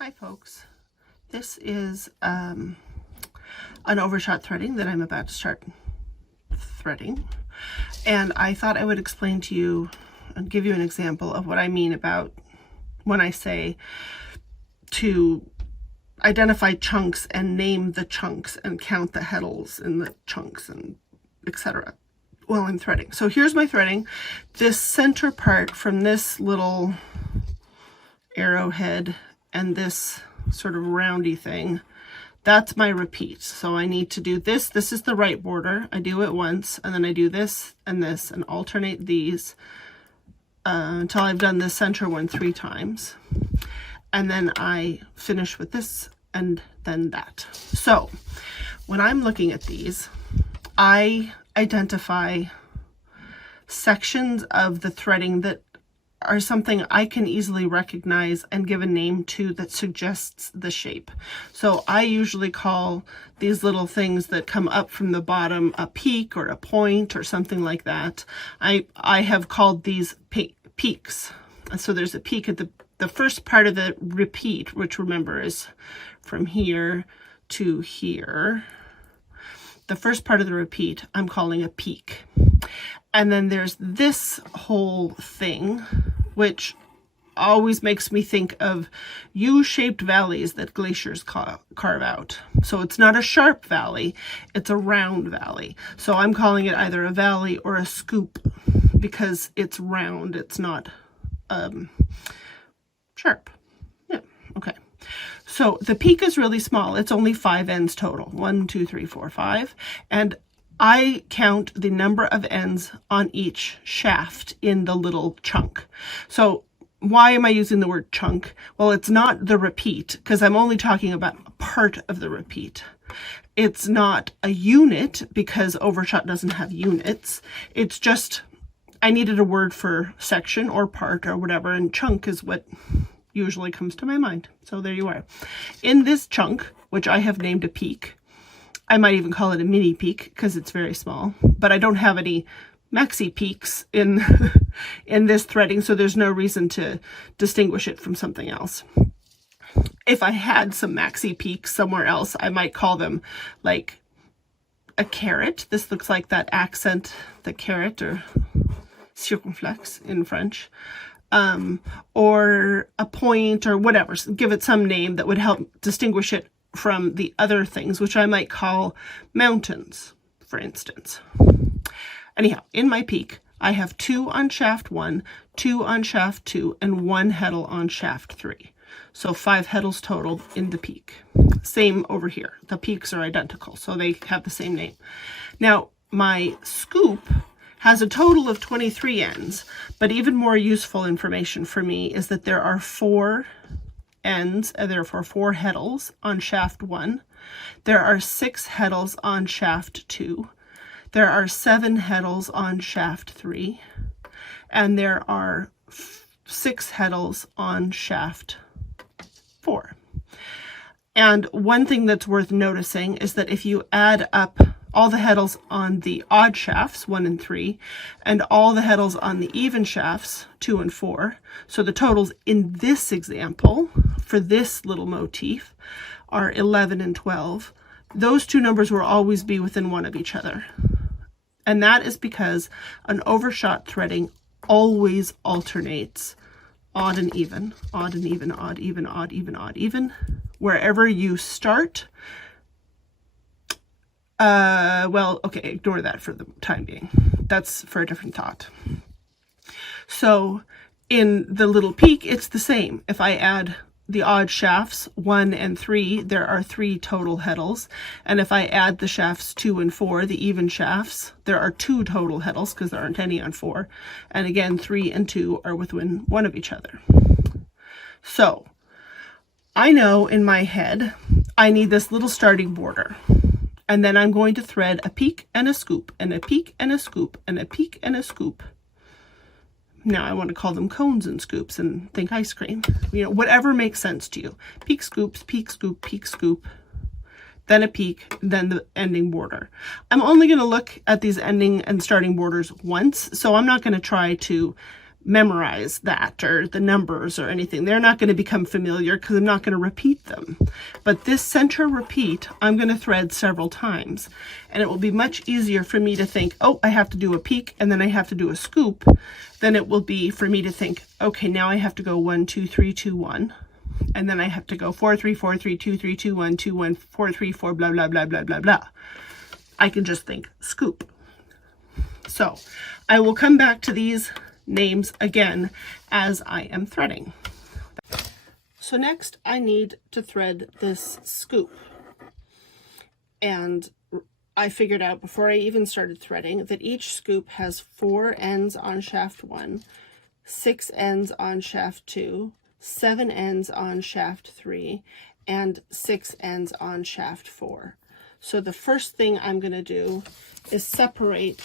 Hi folks, this is an overshot threading that I'm about to start threading, and I thought I would explain to you and give you an example of what I mean about when I say to identify chunks and name the chunks and count the heddles in the chunks and etc. while I'm threading. So here's my threading. This center part from this little arrowhead and this sort of roundy thing, that's my repeat. So I need to do this. This is the right border. I do it once, and then I do this and alternate these until I've done the center one 3 times. And then I finish with this and then that. So when I'm looking at these, I identify sections of the threading that are something I can easily recognize and give a name to that suggests the shape. So I usually call these little things that come up from the bottom a peak or a point or something like that. I have called these peaks. So there's a peak at the first part of the repeat, which remember is from here to here. The first part of the repeat I'm calling a peak. And then there's this whole thing, which always makes me think of U-shaped valleys that glaciers carve out. So it's not a sharp valley, it's a round valley. So I'm calling it either a valley or a scoop because it's round, it's not sharp. Yeah, okay. So the peak is really small. It's only 5 ends total. 1, 2, 3, 4, 5. And I count the number of ends on each shaft in the little chunk. So why am I using the word chunk? Well, it's not the repeat because I'm only talking about part of the repeat. It's not a unit because Overshot doesn't have units. It's just, I needed a word for section or part or whatever, and chunk is what usually comes to my mind. So there you are. In this chunk, which I have named a peak, I might even call it a mini peak because it's very small, but I don't have any maxi peaks in in this threading, so there's no reason to distinguish it from something else. If I had some maxi peaks somewhere else, I might call them like a caret. This looks like that accent, the caret, or circonflexe in French, or a point or whatever. So give it some name that would help distinguish it from the other things, which I might call mountains, for instance. Anyhow, in my peak, I have 2 on shaft 1, 2 on shaft 2, and 1 heddle on shaft 3. So 5 heddles total in the peak. Same over here. The peaks are identical, so they have the same name. Now, my scoop has a total of 23 ends, but even more useful information for me is that there are 4 ends, and therefore 4 heddles on shaft 1. There are 6 heddles on shaft 2. There are 7 heddles on shaft 3. And there are 6 heddles on shaft 4. And one thing that's worth noticing is that if you add up all the heddles on the odd shafts, 1 and 3, and all the heddles on the even shafts, 2 and 4. So the totals in this example, for this little motif, are 11 and 12. Those two numbers will always be within 1 of each other. And that is because an overshot threading always alternates odd and even, odd and even, odd, even, odd, even, odd, even. Wherever you start, well, okay, ignore that for the time being. That's for a different thought. So in the little peak, it's the same. If I add the odd shafts 1 and 3, there are 3 total heddles. And if I add the shafts 2 and 4, the even shafts, there are 2 total heddles because there aren't any on 4. And again, 3 and 2 are within 1 of each other. So I know in my head, I need this little starting border. And then I'm going to thread a peak and a scoop, and a peak and a scoop, and a peak and a scoop. Now I want to call them cones and scoops and think ice cream. You know, whatever makes sense to you. Peak scoops, peak scoop, peak scoop, then a peak, then the ending border. I'm only going to look at these ending and starting borders once, so I'm not going to try to memorize that or the numbers or anything. They're not going to become familiar because I'm not going to repeat them. But this center repeat, I'm going to thread several times. And it will be much easier for me to think, oh, I have to do a peek and then I have to do a scoop, than it will be for me to think, okay, now I have to go 1, 2, 3, 2, 1. And then I have to go 4, 3, 4, 3, 2, 3, 2, 1, 2, 1, 4, 3, 4, blah, blah, blah, blah, blah, blah. I can just think scoop. So I will come back to these names again as I am threading. So next I need to thread this scoop. And I figured out before I even started threading that each scoop has 4 ends on shaft 1, 6 ends on shaft 2, 7 ends on shaft 3, and 6 ends on shaft 4. So the first thing I'm going to do is separate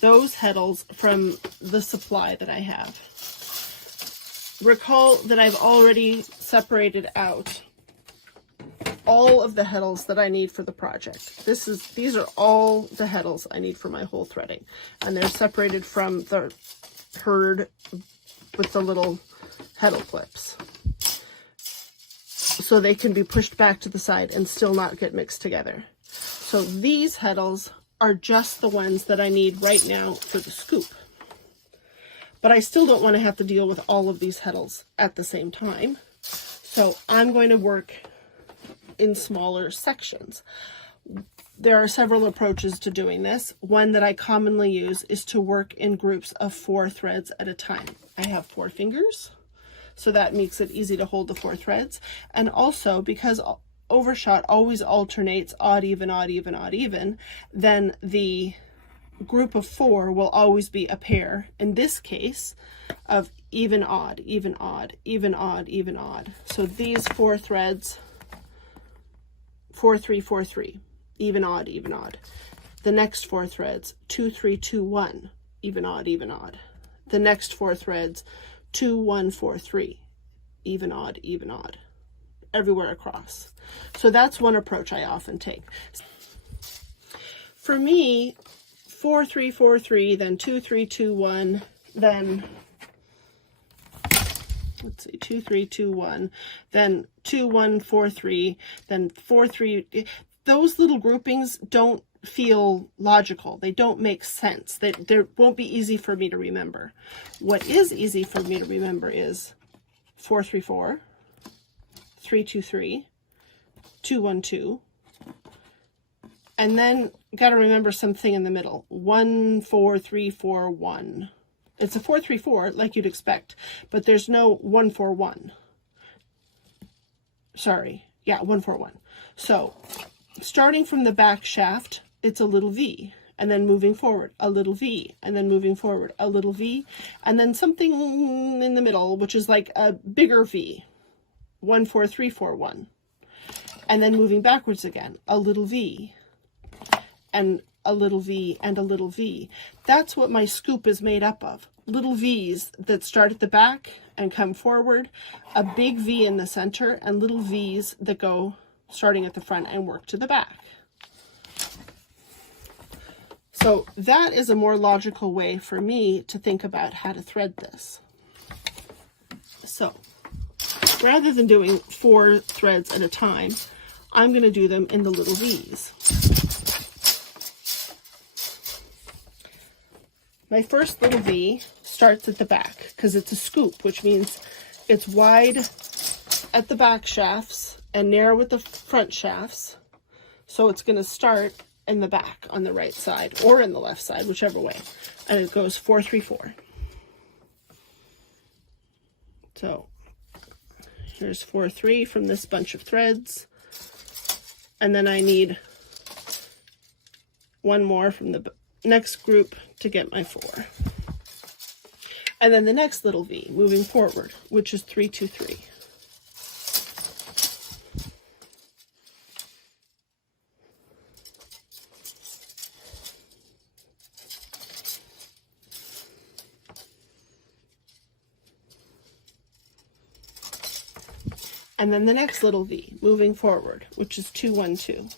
those heddles from the supply that I have. Recall that I've already separated out all of the heddles that I need for the project. These are all the heddles I need for my whole threading, and they're separated from the herd with the little heddle clips, so they can be pushed back to the side and still not get mixed together. So these heddles are just the ones that I need right now for the scoop. But I still don't want to have to deal with all of these heddles at the same time. So I'm going to work in smaller sections. There are several approaches to doing this. One that I commonly use is to work in groups of 4 threads at a time. I have 4 fingers, so that makes it easy to hold the 4 threads. And also, because Overshot always alternates odd, even, odd, even, odd, even, then the group of 4 will always be a pair, in this case, of even, odd, even, odd, even, odd, even, odd. So these 4 threads, 4, 3, 4, 3, even, odd, even, odd. The next 4 threads, 2, 3, 2, 1, even, odd, even, odd. The next 4 threads, 2, 1, 4, 3, even, odd, even, odd, everywhere across. So that's one approach I often take. For me, 4, 3, 4, 3, then 2, 3, 2, 1, then let's see, 2, 3, 2, 1, then 2, 1, 4, 3, then 4, 3. Those little groupings don't feel logical. They don't make sense. They won't be easy for me to remember. What is easy for me to remember is 4, 3, 4, 3, 2, 3, 2, 1, 2, and then got to remember something in the middle. 1, 4, 3, 4, 1. It's a 4, 3, 4 like you'd expect, but there's no 1, 4, 1. Sorry, yeah, 1, 4, 1. So starting from the back shaft, it's a little V, and then moving forward, a little V, and then moving forward, a little V, and then something in the middle, which is like a bigger V. 1, 4, 3, 4, 1. And then moving backwards again, a little V, and a little V, and a little V. That's what my scoop is made up of. Little V's that start at the back and come forward, a big V in the center, and little V's that go starting at the front and work to the back. So that is a more logical way for me to think about how to thread this. So rather than doing 4 threads at a time, I'm going to do them in the little V's. My first little V starts at the back because it's a scoop, which means it's wide at the back shafts and narrow at the front shafts. So it's going to start in the back on the right side or in the left side, whichever way. And it goes 4, 3, 4. So here's 4, 3 from this bunch of threads. And then I need one more from the next group to get my 4. And then the next little V moving forward, which is 3, 2, 3. And then the next little V moving forward, which is 2, 1, 2.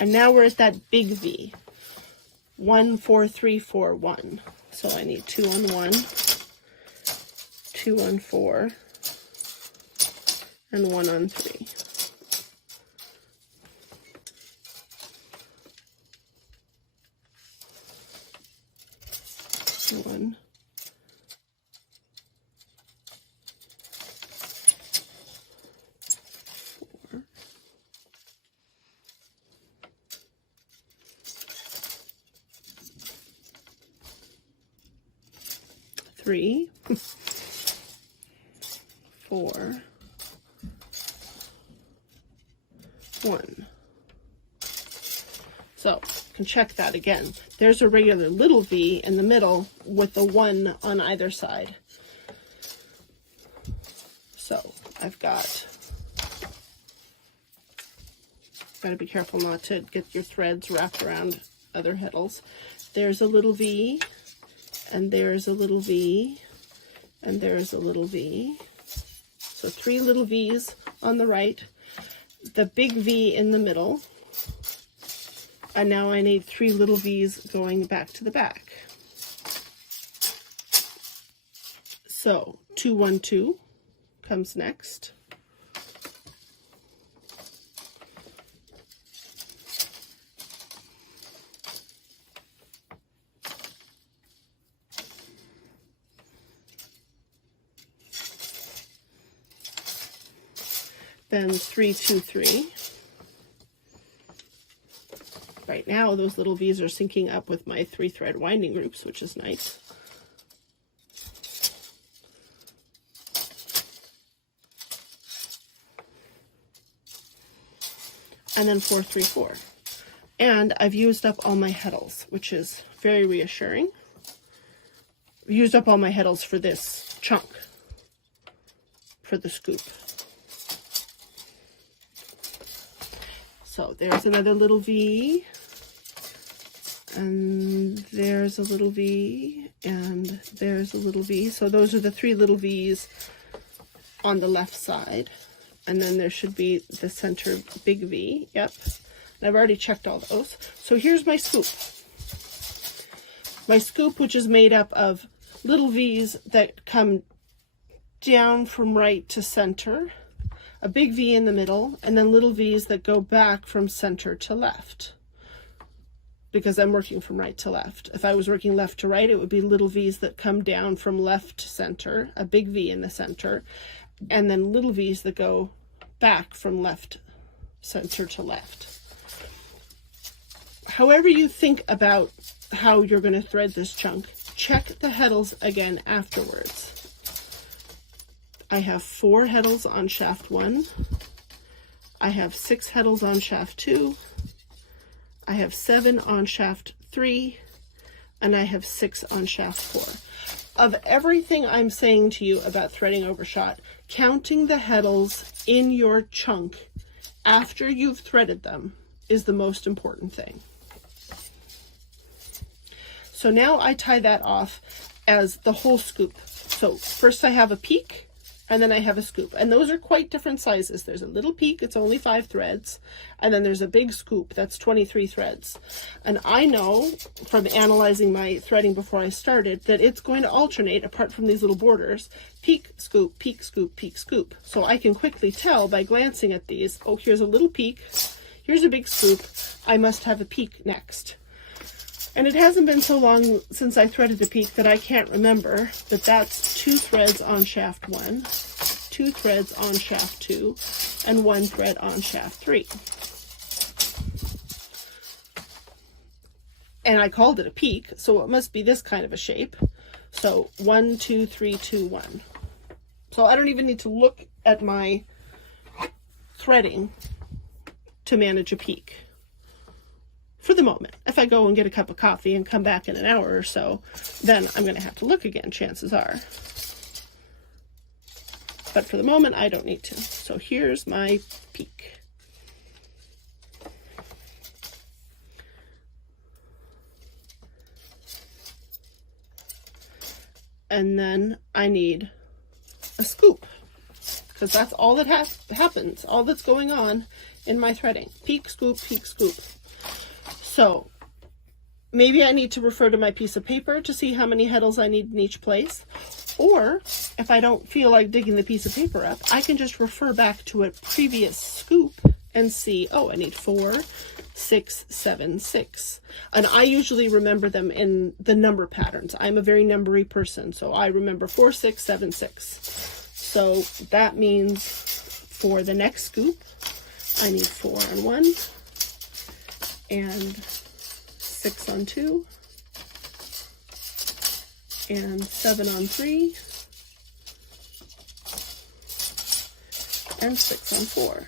And now we're at that big V. 1, 4, 3, 4, 1. So I need 2 on 1, 2 on 4, and 1 on 3. One, 4, 3, 4, 1. So, you can check that again. There's a regular little V in the middle with the 1 on either side. So, I've got to be careful not to get your threads wrapped around other heddles. There's a little V, and there's a little V, and there's a little V. So 3 little V's on the right, the big V in the middle, and now I need 3 little V's going back to the back. So 2, 1, 2 comes next. Then 3, 2, 3. Right now, those little V's are syncing up with my 3-thread winding groups, which is nice. And then 4, 3, 4. And I've used up all my heddles, which is very reassuring. I've used up all my heddles for this chunk, for the scoop. So there's another little V, and there's a little V, and there's a little V. So those are the 3 little V's on the left side. And then there should be the center big V. Yep. And I've already checked all those. So here's my scoop. My scoop, which is made up of little V's that come down from right to center, a big V in the middle, and then little V's that go back from center to left, because I'm working from right to left. If I was working left to right, it would be little V's that come down from left to center, a big V in the center, and then little V's that go back from left center to left. However you think about how you're going to thread this chunk, check the heddles again afterwards. I have 4 heddles on shaft 1, I have 6 heddles on shaft 2, I have 7 on shaft 3, and I have 6 on shaft 4. Of everything I'm saying to you about threading overshot, counting the heddles in your chunk after you've threaded them is the most important thing. So now I tie that off as the whole scoop. So first I have a peak, and then I have a scoop, and those are quite different sizes. There's a little peak, it's only 5 threads, and then there's a big scoop that's 23 threads. And I know from analyzing my threading before I started that it's going to alternate, apart from these little borders, peak, scoop, peak, scoop, peak, scoop. So I can quickly tell by glancing at these, oh, here's a little peak, here's a big scoop, I must have a peak next. And it hasn't been so long since I threaded a peak that I can't remember that that's 2 threads on shaft 1, 2 threads on shaft 2, and 1 thread on shaft 3. And I called it a peak, so it must be this kind of a shape. So 1, 2, 3, 2, 1. So I don't even need to look at my threading to manage a peak. For the moment. If I go and get a cup of coffee and come back in an hour or so, then I'm going to have to look again, chances are. But for the moment, I don't need to. So here's my peak. And then I need a scoop, because that's all that happens, all that's going on in my threading. Peak, scoop, peak, scoop. So maybe I need to refer to my piece of paper to see how many heddles I need in each place. Or if I don't feel like digging the piece of paper up, I can just refer back to a previous scoop and see, oh, I need 4, 6, 7, 6. And I usually remember them in the number patterns. I'm a very numbery person, so I remember 4, 6, 7, 6. So that means for the next scoop, I need 4 on 1 and 6 on 2 and 7 on 3 and 6 on 4.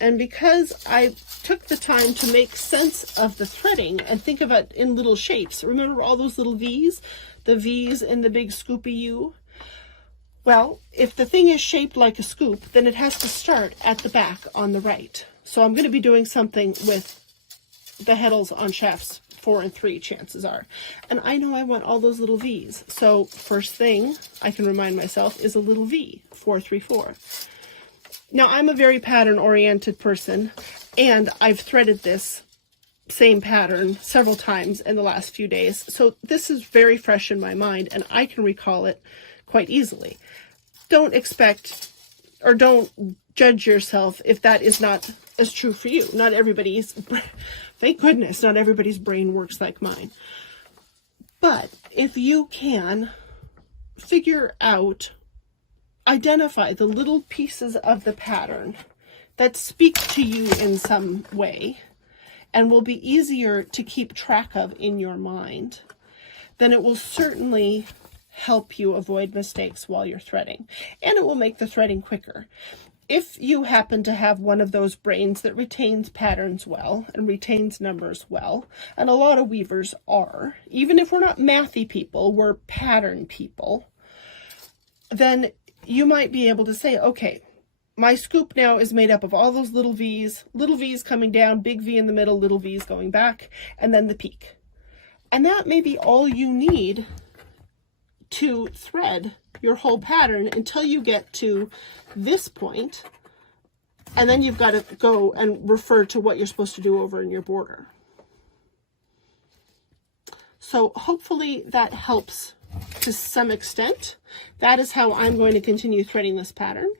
And because I took the time to make sense of the threading and think of it in little shapes, remember all those little V's? The V's in the big scoopy U? Well, if the thing is shaped like a scoop, then it has to start at the back on the right. So I'm going to be doing something with the heddles on shafts 4 and 3, chances are. And I know I want all those little V's. So first thing I can remind myself is a little V, 4, 3, 4. Now, I'm a very pattern-oriented person, and I've threaded this same pattern several times in the last few days. So this is very fresh in my mind, and I can recall it quite easily. Don't expect or don't judge yourself if that is not as true for you. Not everybody's, thank goodness, not everybody's brain works like mine. But if you can figure out, identify the little pieces of the pattern that speak to you in some way and will be easier to keep track of in your mind, then it will certainly help you avoid mistakes while you're threading, and it will make the threading quicker. If you happen to have one of those brains that retains patterns well and retains numbers well, and a lot of weavers are, even if we're not mathy people, we're pattern people, then you might be able to say, okay, my scoop now is made up of all those little V's coming down, big V in the middle, little V's going back, and then the peak. And that may be all you need to thread your whole pattern until you get to this point, and then you've got to go and refer to what you're supposed to do over in your border. So hopefully that helps to some extent. That is how I'm going to continue threading this pattern,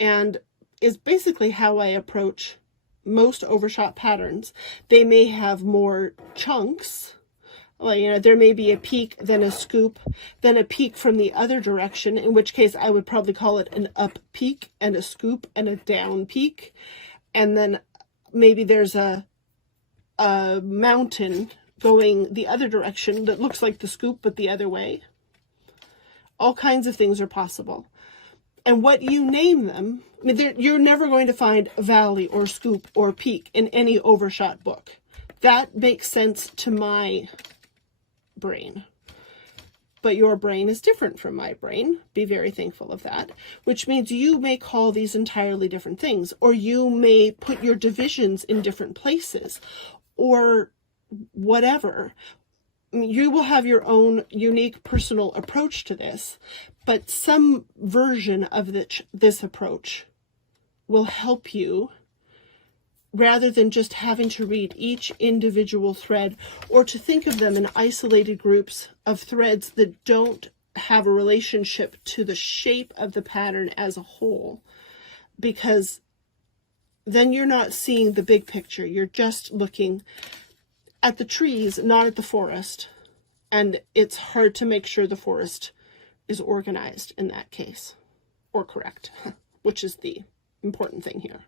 and is basically how I approach most overshot patterns. They may have more chunks. Well, you know, there may be a peak, then a scoop, then a peak from the other direction, in which case I would probably call it an up peak and a scoop and a down peak. And then maybe there's a mountain going the other direction that looks like the scoop, but the other way. All kinds of things are possible. And what you name them, I mean, you're never going to find valley or scoop or peak in any overshot book. That makes sense to my brain. But your brain is different from my brain. Be very thankful of that. Which means you may call these entirely different things, or you may put your divisions in different places, or whatever. You will have your own unique personal approach to this, but some version of this approach will help you, rather than just having to read each individual thread or to think of them in isolated groups of threads that don't have a relationship to the shape of the pattern as a whole, because then you're not seeing the big picture. You're just looking at the trees, not at the forest. And it's hard to make sure the forest is organized in that case, or correct, which is the important thing here.